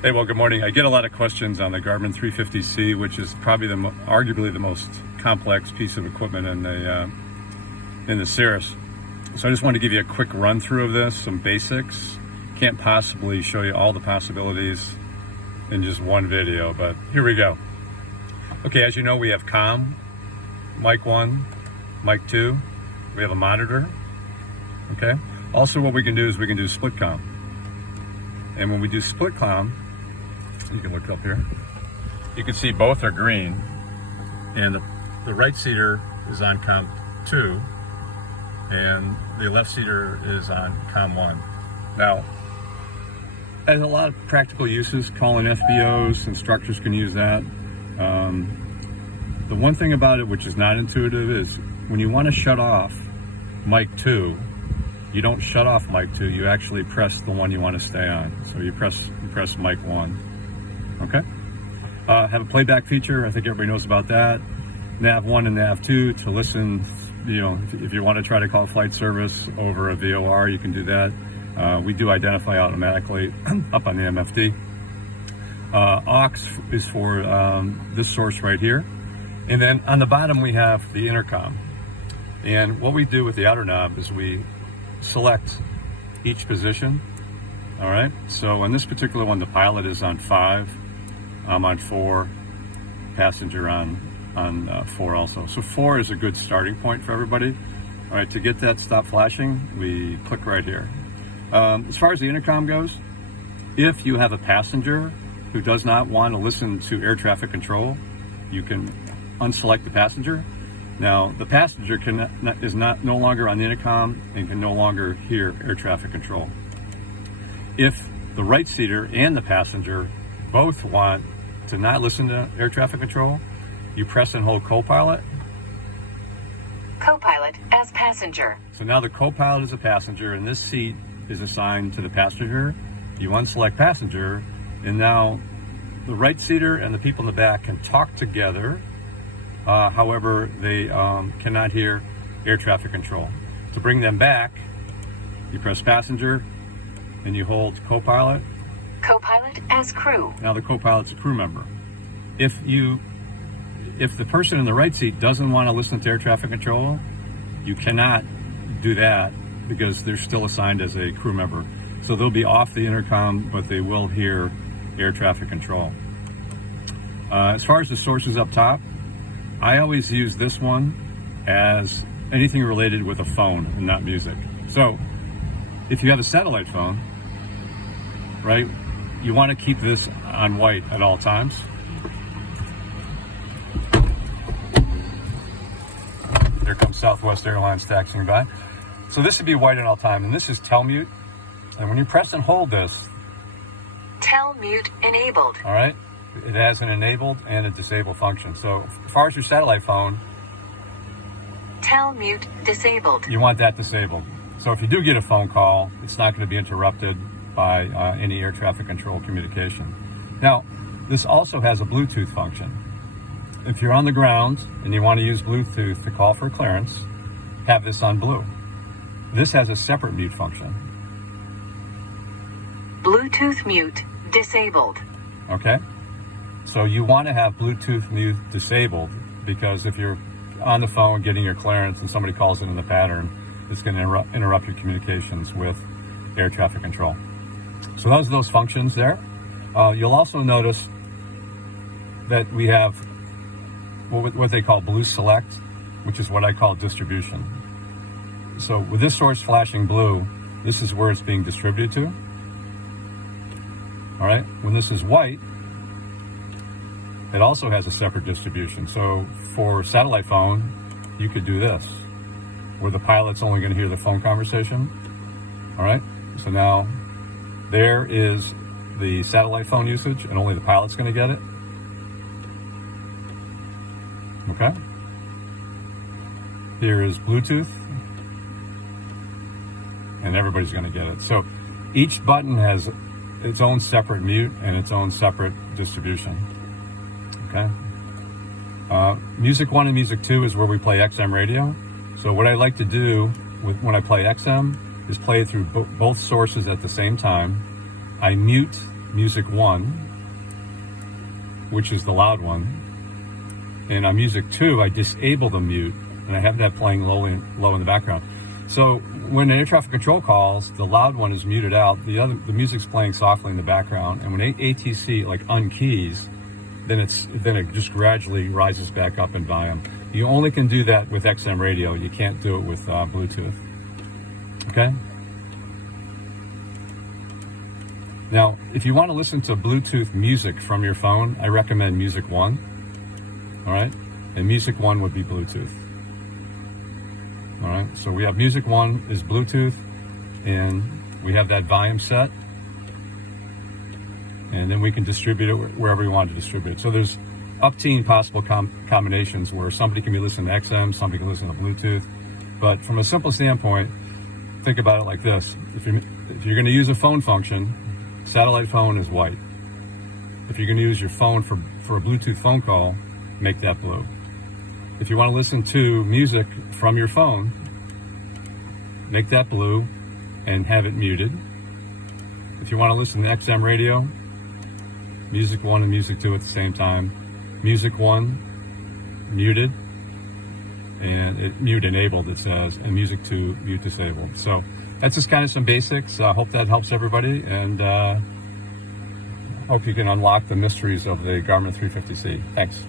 Hey, well, good morning. I get a lot of questions on the Garmin 350C, which is probably arguably the most complex piece of equipment in the Cirrus. So I just want to give you a quick run through of this, some basics. Can't possibly show you all the possibilities in just one video, but here we go. Okay, as you know, we have comm, mic 1, mic 2. We have a monitor. Okay. Also, what we can do is we can do split comm. And when we do split comm, you can look up here. You can see both are green, and the right seater is on comm 2, and the left seater is on comm 1. Now, there's a lot of practical uses. Calling FBOs, instructors can use that. The one thing about it which is not intuitive is when you want to shut off mic 2, you don't shut off mic 2, you actually press the one you want to stay on. So you press mic 1. Okay. Have a playback feature. I think everybody knows about that. Nav 1 and Nav 2 to listen. You know, if you want to try to call flight service over a VOR, you can do that. We do identify automatically up on the MFD. aux is for this source right here. And then on the bottom we have the intercom. And what we do with the outer knob is we select each position. All right, so on this particular one, the pilot is on 5, I'm on 4, passenger on 4 also. So 4 is a good starting point for everybody. All right, to get that stop flashing, we click right here. As far as the intercom goes, if you have a passenger who does not want to listen to air traffic control, you can unselect the passenger. Now, the passenger is no longer on the intercom and can no longer hear air traffic control. If the right seater and the passenger both want to not listen to air traffic control, you press and hold co-pilot. Co-pilot as passenger. So now the co-pilot is a passenger and this seat is assigned to the passenger. You unselect passenger, and now the right seater and the people in the back can talk together. However, they cannot hear air traffic control. To bring them back, you press passenger and you hold co-pilot. Co-pilot as crew. Now the co-pilot's a crew member. If the person in the right seat doesn't want to listen to air traffic control, you cannot do that because they're still assigned as a crew member. So they'll be off the intercom, but they will hear air traffic control. As far as the sources up top, I always use this one as anything related with a phone and not music. So if you have a satellite phone, right, you want to keep this on white at all times. There comes Southwest Airlines taxiing by. So this would be white at all time, and this is telmute. And when you press and hold this, Telmute enabled. all right, it has an enabled and a disabled function. So as far as your satellite phone, Telmute disabled. you want that disabled. So if you do get a phone call, it's not going to be interrupted by any air traffic control communication. Now, this also has a Bluetooth function. If you're on the ground and you want to use Bluetooth to call for clearance, have this on blue. This has a separate mute function. Bluetooth mute disabled. Okay? So you want to have Bluetooth mute disabled because if you're on the phone getting your clearance and somebody calls in the pattern, it's going to interrupt your communications with air traffic control. So those are those functions there. You'll also notice that we have what they call blue select, which is what I call distribution. So with this source flashing blue, this is where it's being distributed to. All right. When this is white, it also has a separate distribution. So for satellite phone, you could do this, where the pilot's only going to hear the phone conversation. All right. So now there is the satellite phone usage, and only the pilot's going to get it. Okay. Here is Bluetooth, and everybody's going to get it. So each button has its own separate mute and its own separate distribution. Okay. Music 1 and Music 2 is where we play XM radio. So what I like to do when I play XM is play through both sources at the same time. I mute music 1, which is the loud one. And on music 2, I disable the mute, and I have that playing low in the background. So when air traffic control calls, the loud one is muted out, the music's playing softly in the background, and when ATC like unkeys, then it just gradually rises back up in volume. You only can do that with XM radio. You can't do it with Bluetooth. Okay? Now, if you want to listen to Bluetooth music from your phone, I recommend Music 1. All right? And Music 1 would be Bluetooth. All right? So we have Music 1 is Bluetooth, and we have that volume set. And then we can distribute it wherever we want to distribute it. So there's up to possible combinations where somebody can be listening to XM, somebody can listen to Bluetooth. But from a simple standpoint, think about it like this. If you're going to use a phone function, satellite phone is white. If you're going to use your phone for a Bluetooth phone call, make that blue. If you want to listen to music from your phone, make that blue and have it muted. If you want to listen to XM radio, Music 1 and Music 2 at the same time. Music 1 muted, and mute enabled it says, and Music 2 mute disabled. So that's just kind of some basics. I hope that helps everybody, and hope you can unlock the mysteries of the Garmin 350C. Thanks.